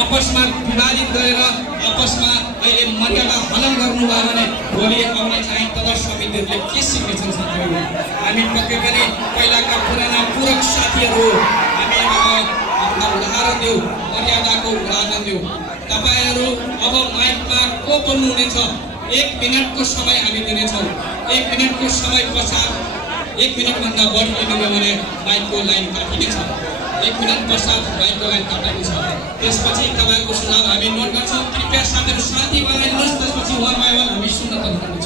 आपसमा विवादित गरेर आपसमा अहिले मर्यादा हनन गर्नुभयो भने भोलि आउने चाहिँ तल समितिहरूले के सिक्नेछन् साथीहरू। हामी पक्कै पनि पहिलाका पुराना पूरक साथीहरू हामी आफ्ना उदाहरण देऊ, मर्यादाको उदाहरण देऊ। तपाईहरू अब माइकमा को बोल्नुहुनेछ 1 मिनेटको समय हामी दिनेछौँ। 1 मिनेटको समय पश्चात 1 मिनेटभन्दा बढी लिनुभयो भने माइकको लाइन काटिनेछ। 1 मिनेट पश्चात माइकको लाइन काटिनेछ। त्यसपछि तपाईँहरूको सुझाव हामी नोट गर्छौँ। कृपया साथीहरू शान्ति बनाइदिनुहोस्। त्यसपछि वान बाई वान हामी सुन्न थाल्छौँ।